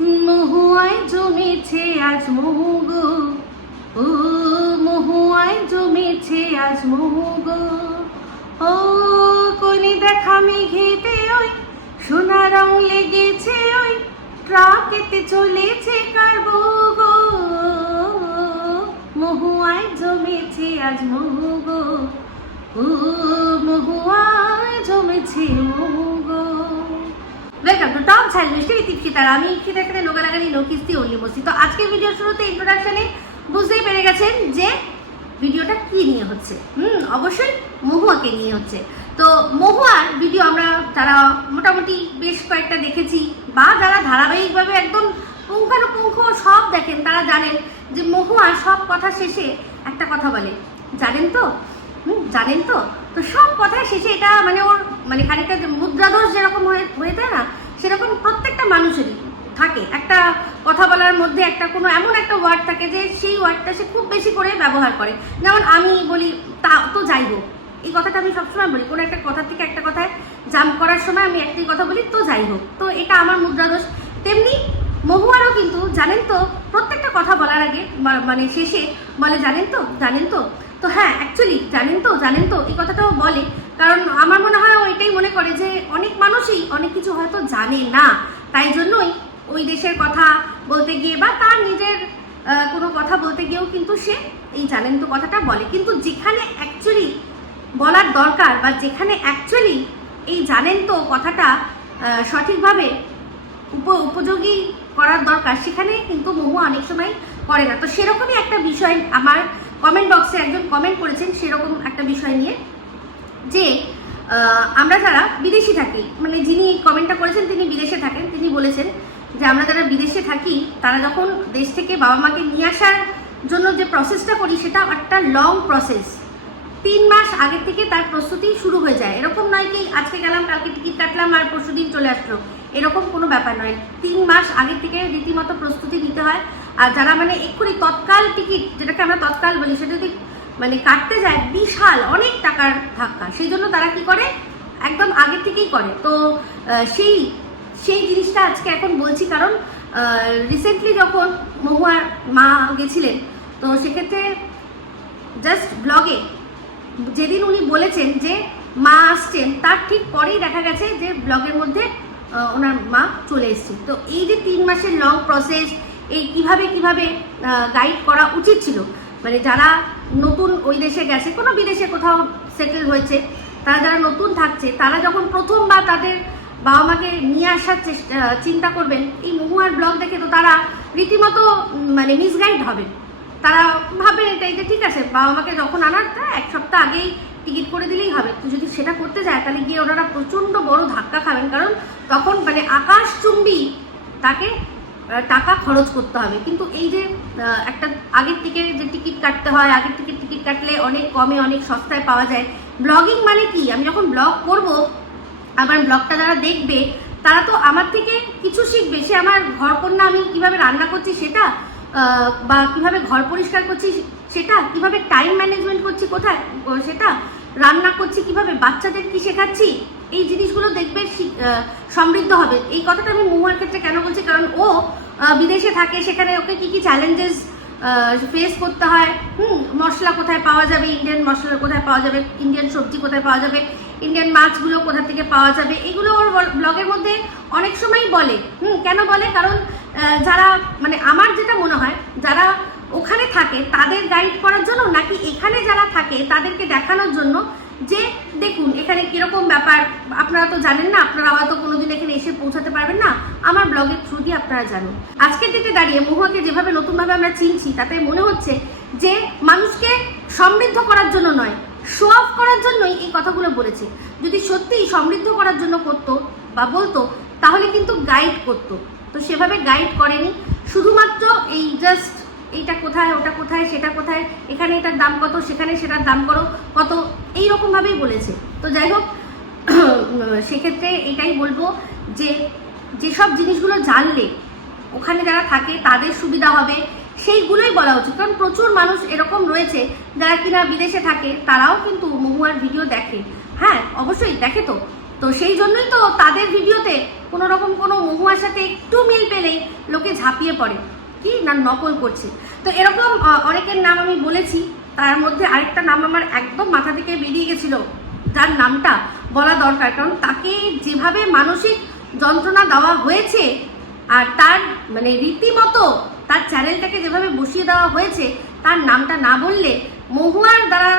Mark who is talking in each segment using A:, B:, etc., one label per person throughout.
A: মহুয়ায় জমেছে আজ মহু গো ও মহুয়ায় জমেছে আজ মহু গো ও কোনি দেখা মেঘেতে ওই, সোনা রং লেগেছে ওই, ট্রাকেতে চলেছে কার বউ গো মহুয়ায় জমেছে আজ মহু গো ও মহুয়ায় জমেছে মহু welcome to top channel mister ইতিক্ষিতার আমি ইক্ষিতা এখানে লোকালাগানি লোকিস্তি অলি বসি তো আজকের ভিডিওর শুরুতে ইন্ট্রোডাকশনে বুঝতেই পেরে গেছেন যে ভিডিওটা কি নিয়ে হচ্ছে। হুম, অবশ্যই মহুয়াকে নিয়ে হচ্ছে। তো মহুয়ার ভিডিও আমরা, তারা মোটামুটি বেশ কয়েকটা দেখেছি, বা যারা ধারাবাহিকভাবে একদম পুঙ্খানুপুঙ্খ সব দেখেন, তারা জানেন যে মহুয়া সব কথা শেষে একটা কথা বলে। জানেন তো? হুম, জানেন তো? তো সব কথার শেষে এটা মানে ওর মানে খানিকটা মুদ্রাদোষ যেরকম হয়ে হয়ে যায় না সেরকম প্রত্যেকটা মানুষেরই থাকে। একটা কথা বলার মধ্যে একটা কোনো এমন একটা ওয়ার্ড থাকে যে সেই ওয়ার্ডটা সে খুব বেশি করে ব্যবহার করে। যেমন আমি বলি, তা তো যাই হোক। এই কথাটা আমি সবসময় বলি। কোনো একটা কথা থেকে একটা কথায় জাম্প করার সময় আমি একটাই কথা বলি, তো যাই হোক। তো এটা আমার মুদ্রাদোষ। তেমনি মহুয়ারও কিন্তু জানেন তো, প্রত্যেকটা কথা বলার আগে মানে শেষে বলে, জানেন তো? জানেন তো? তো হ্যাঁ অ্যাকচুয়ালি জানেন তো? জানেন তো? এই কথাটাও বলে। কারণ আমার মনে হয় ও এটাই মনে করে যে অনেক মানুষই অনেক কিছু হয়তো জানে না। তাই জন্যই ওই দেশের কথা বলতে গিয়ে বা তার নিজের কোনো কথা বলতে গিয়েও কিন্তু সে এই জানেন তো কথাটা বলে। কিন্তু যেখানে অ্যাকচুয়ালি বলার দরকার বা যেখানে অ্যাকচুয়ালি এই জানেন তো কথাটা সঠিকভাবে উপ, উপযোগী করার দরকার, সেখানে কিন্তু মোমো অনেক সময় করে না। তো সেরকমই একটা বিষয় আমার কমেন্ট বক্সে একজন কমেন্ট করেছেন, সেরকম একটা বিষয় নিয়ে যে আমরা যারা বিদেশি থাকি মানে যিনি কমেন্টটা করেছেন তিনি বিদেশে থাকেন, তিনি বলেছেন যে আমরা যারা বিদেশে থাকি, তারা যখন দেশ থেকে বাবা মাকে নিয়ে আসার জন্য যে প্রসেসটা করি, সেটা একটা লং প্রসেস তিন মাস আগের থেকে তার প্রস্তুতি শুরু হয়ে যায়। এরকম নয় কি, আজকে গেলাম, কালকে টিকিট কাটলাম আর পরশু দিন চলে আসলো। এরকম কোনো ব্যাপার নয়। তিন মাস আগের থেকে রীতিমতো প্রস্তুতি নিতে হয়। আর যারা মানে এক্ষুনি তৎকাল টিকিট, যেটাকে আমরা তৎকাল বলি, সেটা যদি মানে কাটতে যায় বিশাল, অনেক টাকার ধাক্কা। সেই জন্য তারা কি করে? একদম আগের থেকেই করে। তো সেই সেই জিনিসটা আজকে এখন বলছি কারণ রিসেন্টলি যখন মহুয়ার মা গেছিলেন, তো সেক্ষেত্রে জাস্ট ব্লগে যেদিন উনি বলেছেন যে মা আসছেন, তার ঠিক পরেই দেখা গেছে যে ব্লগের মধ্যে ওনার মা চলে এসছে। তো এই যে তিন মাসের লং প্রসেস এই কীভাবে কীভাবে গাইড করা উচিত ছিল মানে যারা নতুন ওই দেশে গেছে, কোনো বিদেশে কোথাও সেটেল হয়েছে, তারা যারা নতুন থাকছে, তারা যখন প্রথমবার তাদের বাবা মাকে নিয়ে আসার চেষ্টা চিন্তা করবেন, এই মহুয়ার ব্লগ দেখে তো তারা রীতিমতো মানে মিসগাইড হবেন তারা ভাবেন এটাই যে ঠিক আছে বাবা মাকে যখন আনার, তা এক সপ্তাহ আগেই টিকিট করে দিলেই হবে। তো যদি সেটা করতে যায়, তাহলে গিয়ে ওনারা প্রচণ্ড বড় ধাক্কা খাবেন, কারণ তখন মানে আকাশচুম্বী তাকে টাকা খরচ করতে হবে। কিন্তু এই যে একটা আগের থেকে যে টিকিট কাটতে হয়, আগের থেকে টিকিট কাটলে অনেক কমে, অনেক সস্তায় পাওয়া যায়। ব্লগিং মানে কি? আমি যখন ব্লগ করব আমার ব্লগটা যারা দেখবে, তারা তো আমার থেকে কিছু শিখবে। সে আমার ঘর কন্যা আমি কীভাবে রান্না করছি সেটা বা কীভাবে ঘর পরিষ্কার করছি সেটা, কীভাবে টাইম ম্যানেজমেন্ট করছি কোথায়, সেটা, রান্না করছি কীভাবে বাচ্চাদের কি শেখাচ্ছি এই জিনিসগুলো দেখবে সমৃদ্ধ হবে। এই কথাটা আমি মহুয়ার ক্ষেত্রে কেন বলছি? কারণ ও বিদেশে থাকে, সেখানে ওকে কি কি চ্যালেঞ্জেস ফেস করতে হয়। হুম, মশলা কোথায় পাওয়া যাবে? ইন্ডিয়ান মশলা কোথায় পাওয়া যাবে? ইন্ডিয়ান সবজি কোথায় পাওয়া যাবে? ইন্ডিয়ান মাছগুলো কোথা থেকে পাওয়া যাবে? এগুলো ওর ব্লগের মধ্যে অনেক সময়ই বলে। হুম, কেন বলে? কারণ যারা মানে আমার যেটা মনে হয়, যারা ওখানে থাকে, তাদের গাইড করার জন্য নাকি এখানে যারা থাকে, তাদেরকে দেখানোর জন্য যে, দেখুন, এখানে কীরকম ব্যাপার, আপনারা তো জানেন না, আপনারা হয়তো কোনোদিন এখানে এসে পৌঁছাতে পারবেন না, আমার ব্লগের থ্রু দিয়ে আপনারা জানুন। আজকের ডেটে দাঁড়িয়ে মহুয়াকে যেভাবে নতুনভাবে আমরা চিনছি, তাতে মনে হচ্ছে যে, মানুষকে সমৃদ্ধ করার জন্য নয় শো অফ করার জন্যই এই কথাগুলো বলেছে। যদি সত্যিই সমৃদ্ধ করার জন্য করতো বা বলতো, তাহলে কিন্তু গাইড করতো। তো সেভাবে গাইড করেনি। শুধুমাত্র এই জাস্ট এইটা কোথায়, ওটা কোথায়, সেটা কোথায় এখানে এটার দাম কত সেখানে সেটার দাম করো, কত এই রকমভাবেই বলেছে। তো যাই হোক, সেক্ষেত্রে এটাই বলব যে, যেসব জিনিসগুলো জানলে, ওখানে যারা থাকে, তাদের সুবিধা হবে, সেইগুলোই বলা উচিত। কারণ প্রচুর মানুষ এরকম রয়েছে, যারা কিনা বিদেশে থাকে, তারাও কিন্তু মহুয়ার ভিডিও দেখে। হ্যাঁ অবশ্যই, দেখে তো। তো তো সেই জন্যই তো তাদের ভিডিওতে কোনো রকম কোনো মহুয়ার সাথে একটু মিল পেলেই লোকে ঝাঁপিয়ে পড়ে। কি? না নকল করছে। তো এরকম অনেকের নাম আমি বলেছি। তার মধ্যে আরেকটা নাম আমার একদম মাথা থেকে বেরিয়ে গেছিল। যার নামটা বলা দরকার, কারণ তাকে যেভাবে মানসিক যন্ত্রণা দেওয়া হয়েছে, আর তার মানে রীতিমতো তার চ্যানেলটাকে যেভাবে বসিয়ে দেওয়া হয়েছে, তার নামটা না বললে মহুয়ার দ্বারা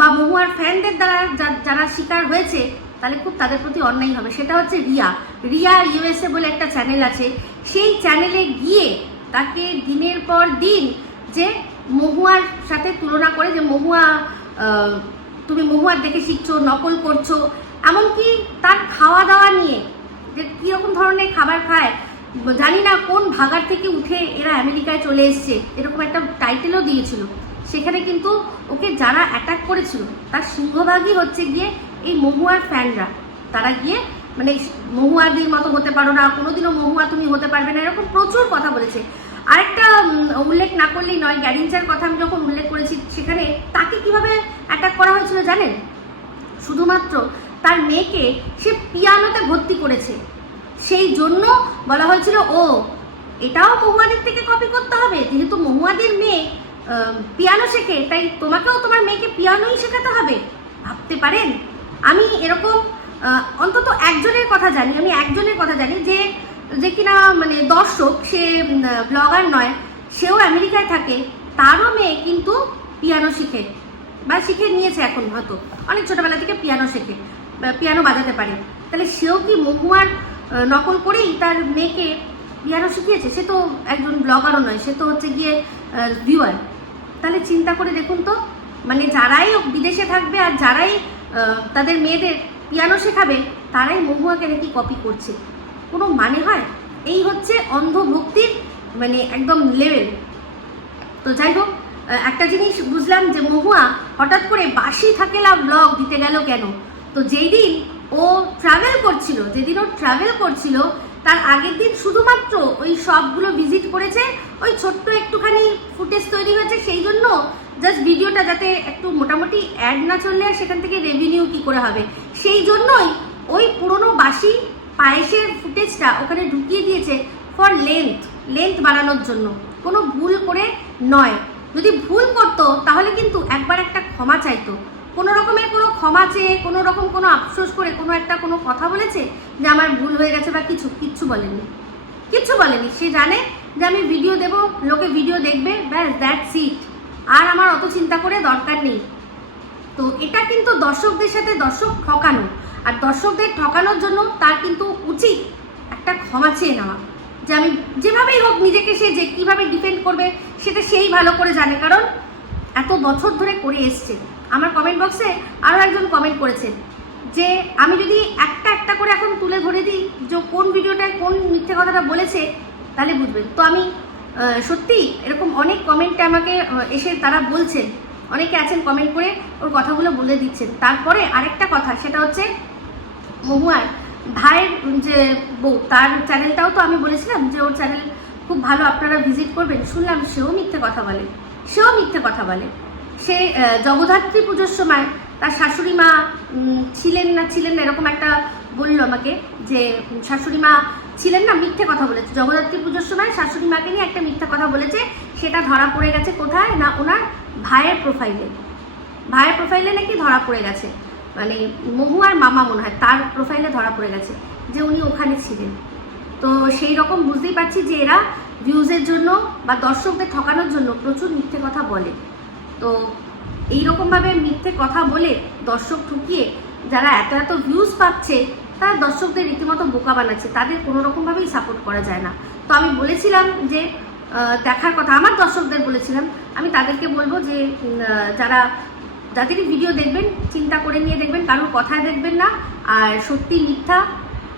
A: বা মহুয়ার ফ্যানদের দ্বারা যারা শিকার হয়েছে, তাহলে খুব তাদের প্রতি অন্যায় হবে। সেটা হচ্ছে রিয়া। রিয়া ইউএসএ বলে একটা চ্যানেল আছে। সেই চ্যানেলে গিয়ে তাকে দিনের পর দিন যে মহুয়ার সাথে তুলনা করে, যে মহুয়া তুমি মহুয়ার দেখে শিখছো, নকল করছ, এমনকি তার খাওয়া দাওয়া নিয়ে যে কীরকম ধরনের খাবার খায়, জানি না কোন ভাগার থেকে উঠে এরা আমেরিকায় চলে এসছে, এরকম একটা টাইটেলও দিয়েছিল। সেখানে কিন্তু ওকে যারা অ্যাটাক করেছিল, তার সিংহভাগই হচ্ছে গিয়ে এই মহুয়ার ফ্যানরা তারা গিয়ে মানে মহুয়াদির মতো হতে পারো না, কোনোদিনও মহুয়া তুমি হতে পারবে না, এরকম প্রচুর কথা বলেছে। আরেকটা উল্লেখ না করলেই নয় গ্যারিঞ্চার কথা আমি যখন উল্লেখ করেছি সেখানে তাকে কীভাবে অ্যাটাক করা হয়েছিল জানেন? শুধুমাত্র তার মেয়েকে সে পিয়ানোতে ভর্তি করেছে। সেই জন্য বলা হয়েছিল, ও, এটাও মহুয়াদের থেকে কপি করতে হবে। যেহেতু মহুয়াদের মেয়ে পিয়ানো শেখে, তাই তোমাকেও তোমার মেয়েকে পিয়ানোই শেখাতে হবে। ভাবতে পারেন? আমি এরকম অন্তত একজনের কথা জানি, আমি একজনের কথা জানি যে যে কিনা মানে দর্শক, সে ব্লগার নয়, সেও আমেরিকায় থাকে, তারও মেয়ে কিন্তু পিয়ানো শিখে, বা শিখে নিয়েছে এখন হয়তো, অনেক ছোটবেলা থেকে পিয়ানো শেখে পিয়ানো বাজাতে পারে। তাহলে সেও কি মহুয়ার নকল করেই তার মেয়েকে পিয়ানো শিখিয়েছে? সে তো একজন ব্লগারও নয়, সে তো হচ্ছে গিয়ে ভিউয়ার তাহলে চিন্তা করে দেখুন তো মানে যারাই বিদেশে থাকবে আর যারাই তাদের মেয়েদের পিয়ানো শেখাবে, তারাই মহুয়াকে নাকি কপি করছে। কোনো মানে হয়? এই হচ্ছে অন্ধভক্তির মানে একদম লেভেল তো যাই হোক একটা জিনিস বুঝলাম যে মহুয়া হঠাৎ করে বাসি থাকেলা ব্লগ দিতে গেল কেন? তো যেই দিন ও ট্রাভেল করছিল, যেদিন ও ট্রাভেল করছিল, তার আগের দিন শুধুমাত্র ওই সবগুলো ভিজিট করেছে, ওই ছোট্ট একটুখানি ফুটেজ তৈরি হয়েছে, সেই জন্য জাস্ট ভিডিওটা যাতে একটু মোটামুটি অ্যাড না চললে আর সেখান থেকে রেভিনিউ কি করে হবে? সেই জন্যই ওই পুরনো বাসি পায়েসের ফুটেজটা ওখানে ঢুকিয়ে দিয়েছে ফর লেন্থ লেন্থ বাড়ানোর জন্য। কোনো ভুল করে নয়। যদি ভুল করতো, তাহলে কিন্তু একবার একটা ক্ষমা চাইতো। কোনো রকমের কোনো ক্ষমা চেয়ে, কোনো রকম কোনো আফসোস করে কোনো একটা কোনো কথা বলেছে যে আমার ভুল হয়ে গেছে বা কিছু, কিচ্ছু বলেনি কিচ্ছু বলেনি সে জানে যে আমি ভিডিও দেব, লোকে ভিডিও দেখবে, ব্যাস দ্যাট সিট আর আমার অত চিন্তা করে দরকার নেই। তো এটা কিন্তু দর্শকদের সাথে দর্শক ঠকানো। আর দর্শকদের ঠকানোর জন্য তার কিন্তু উচিত একটা ক্ষমা চেয়ে নেওয়া। যে আমি যেভাবেই হোক নিজেকে সে যে কীভাবে ডিপেন্ড করবে সেটা সেই ভালো করে জানে। কারণ এত বছর ধরে করে এসছে। আমার কমেন্ট বক্সে আরও একজন কমেন্ট করেছেন যে, আমি যদি একটা একটা করে এখন তুলে ধরে দিই যে কোন ভিডিওটায় কোন মিথ্যে কথাটা বলেছে, তাহলে বুঝবেন। তো আমি সত্যি এরকম অনেক কমেন্টে আমাকে এসে তারা বলছেন। অনেকে আছেন কমেন্ট করে ওর কথাগুলো বলে দিচ্ছেন। তারপরে আরেকটা কথা, সেটা হচ্ছে মহুয়ার ভাইয়ের যে বউ, তার চ্যানেলটাও তো আমি বলেছিলাম যে ওর চ্যানেল খুব ভালো আপনারা ভিজিট করবেন। শুনলাম সেও মিথ্যে কথা বলে। সেও মিথ্যে কথা বলে। সে জগদ্ধাত্রী পুজোর সময় তার শাশুড়ি মা ছিলেন না ছিলেন না, এরকম একটা বলল আমাকে যে শাশুড়ি মা ছিলেন না, মিথ্যে কথা বলেছে। জগদ্ধাত্রী পুজোর সময় শাশুড়ি মাকে নিয়ে একটা মিথ্যে কথা বলেছে, সেটা ধরা পড়ে গেছে কোথায় না ওনার ভাইয়ের প্রোফাইলে ভাইয়ের প্রোফাইলে নাকি ধরা পড়ে গেছে। মানে মহু আর মামা মনে হয়, তার প্রোফাইলে ধরা পড়ে গেছে যে উনি ওখানে ছিলেন। তো সেই রকম বুঝতেই পারছি যে এরা ভিউজের জন্য বা দর্শকদের ঠকানোর জন্য প্রচুর মিথ্যে কথা বলে। তো এই রকমভাবে মিথ্যে কথা বলে দর্শক ঠুকিয়ে যারা এত এত ভিউজ পাচ্ছে তারা দর্শকদের রীতিমতো বোকা বানাচ্ছে, তাদের কোনো রকমভাবেই সাপোর্ট করা যায় না। তো আমি বলেছিলাম যে দেখার কথা, আমার দর্শকদের বলেছিলাম, আমি তাদেরকে বলব যে যারা, যাদেরই ভিডিও দেখবেন, চিন্তা করে নিয়ে দেখবেন, কারোর কথায় দেখবেন না, আর সত্যি মিথ্যা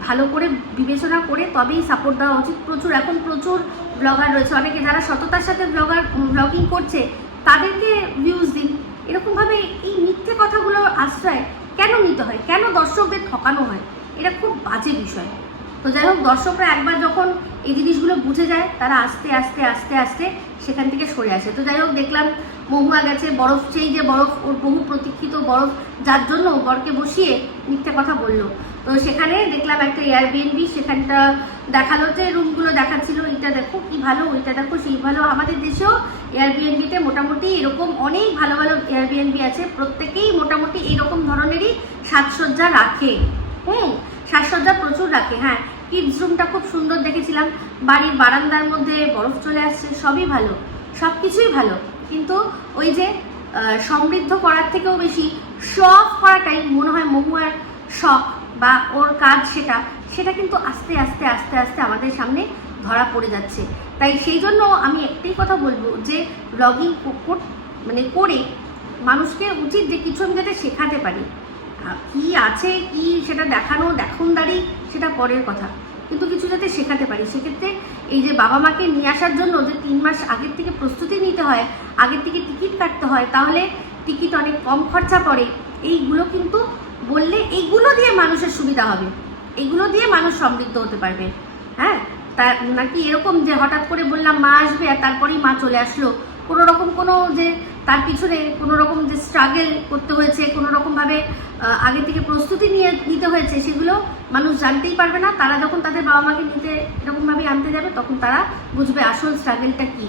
A: ভালো করে বিবেচনা করে তবেই সাপোর্ট দেওয়া উচিত। প্রচুর, এখন প্রচুর ব্লগার রয়েছে। অনেকে যারা সততার সাথে ব্লগার ব্লগিং করছে, তাদেরকে ভিউজ দিন। এরকমভাবে এই মিথ্যে কথাগুলোর আশ্রয় কেন নিতে হয়? কেন দর্শকদের ঠকানো হয়? এটা খুব বাজে বিষয়। তো যাই হোক, দর্শকরা একবার যখন এই জিনিসগুলো বুঝে যায়, তারা আস্তে আস্তে আস্তে আস্তে সেখান থেকে সরে আসে। তো যাই হোক, দেখলাম মহুয়া গেছে, বরফ, সেই যে বরফ, ওর বহু প্রতীক্ষিত বরফ, যার জন্য বরকে বসিয়ে মিথ্যে কথা বলল। তো সেখানে দেখলাম একটা এয়ারবিএনবি সেখানটা দেখাল যে রুমগুলো দেখাচ্ছিল এটা দেখো, কি ভালো, ওইটা দেখো, সেই ভালো। আমাদের দেশেও এয়ারবিএনবিতে মোটামুটি এরকম অনেক ভালো ভালো এয়ারবিএনবি আছে। প্রত্যেকেই মোটামুটি এরকম ধরনেরই সাজসজ্জা রাখে। হুম, সাজসজ্জা প্রচুর রাখে হ্যাঁ। কিডস রুমটা খুব সুন্দর দেখেছিলাম। বাড়ির বারান্দার মধ্যে বরফ চলে আসছে, সবই ভালো সব কিছুই ভালো। কিন্তু ওই যে সমৃদ্ধ করার থেকেও বেশি শখ করাটাই মনে হয় মহুয়ার শখ বা ওর কাজ সেটা। সেটা কিন্তু আস্তে আস্তে আস্তে আস্তে আমাদের সামনে ধরা পড়ে যাচ্ছে। তাই সেই জন্য আমি একটাই কথা বলব যে ব্লগিং মানে করে মানুষকে উচিত যে কিছু আমি যাতে শেখাতে পারি। কি আছে, কি সেটা দেখানো, দেখনদারি, সেটা পরের কথা। কিন্তু কিছু যাতে শেখাতে পারি, সেক্ষেত্রে এই যে বাবা মাকে নিয়ে আসার জন্য যে তিন মাস আগের থেকে প্রস্তুতি নিতে হয়, আগের থেকে টিকিট কাটতে হয়, তাহলে টিকিট অনেক কম খরচা পড়ে। এইগুলো কিন্তু বললে এইগুলো দিয়ে মানুষের সুবিধা হবে। এগুলো দিয়ে মানুষ সমৃদ্ধ হতে পারবে। হ্যাঁ? তার নাকি এরকম যে হঠাৎ করে বললাম, মা আসবে আর তারপরেই মা চলে আসলো? কোনো রকম কোনো যে তার পিছনে কোনো রকম যে স্ট্রাগল করতে হয়েছে, কোনো রকমভাবে আগে থেকে প্রস্তুতি নিয়ে নিতে হয়েছে, সেগুলো মানুষ জানতেই পারবে না। তারা যখন তাদের বাবা মাকে নিতে এরকমভাবে আনতে যাবে, তখন তারা বুঝবে আসল স্ট্রাগেলটা কী।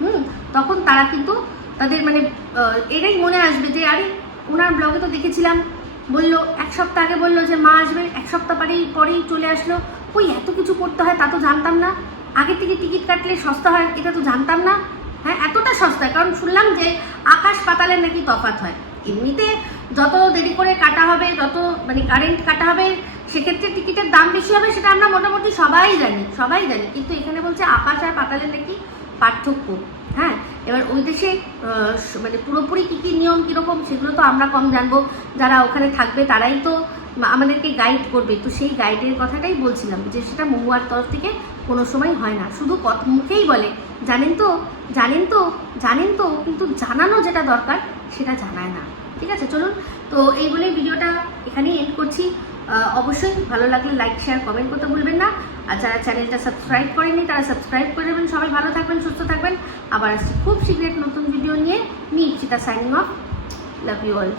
A: হুম? তখন তারা কিন্তু তাদের মানে এটাই মনে আসবে যে, আরে, ওনার ব্লগে তো দেখেছিলাম, বলল, এক সপ্তাহ আগে বলল যে মা আসবে, এক সপ্তাহ পরেই পরেই চলে আসলো। ওই এত কিছু করতে হয় তা তো জানতাম না। আগে থেকে টিকিট কাটলে সস্তা হয়, এটা তো জানতাম না। হ্যাঁ এতটা সস্তা। কারণ শুনলাম যে আকাশ পাতালের নাকি তফাৎ হয়। এমনিতে যত দেরি করে কাটা হবে, যত মানে কারেন্ট কাটা হবে, সেক্ষেত্রে টিকিটের দাম বেশি হবে, সেটা আমরা মোটামুটি সবাই জানি সবাই জানি। কিন্তু এখানে বলছে আকাশ আর পাতালের নাকি পার্থক্য। হ্যাঁ এবার ওই দেশে মানে পুরোপুরি কী কী নিয়ম কীরকম সেগুলো তো আমরা কম জানব। যারা ওখানে থাকবে, তারাই তো আমাদেরকে গাইড করবে। তো সেই গাইডের কথাটাই বলছিলাম, যে সেটা মহুয়ার তরফ থেকে কোনো সময় হয় না। শুধু কত মুখেই বলে, জানেন তো জানেন তো জানেন তো, কিন্তু জানানো যেটা দরকার, সেটা জানায় না। ঠিক আছে, চলুন। তো এই বলে ভিডিওটা এখানেই এন্ড করছি। অবশ্যই ভালো লাগলে লাইক শেয়ার কমেন্ট করতে ভুলবেন না। আর যারা চ্যানেলটা সাবস্ক্রাইব করেনি তারা সাবস্ক্রাইব করে দেবেন। সবাই ভালো থাকবেন, সুস্থ থাকবেন। আবার আসছি খুব শীঘ্রই নতুন ভিডিও নিয়ে। Me Ipsita signing off love you all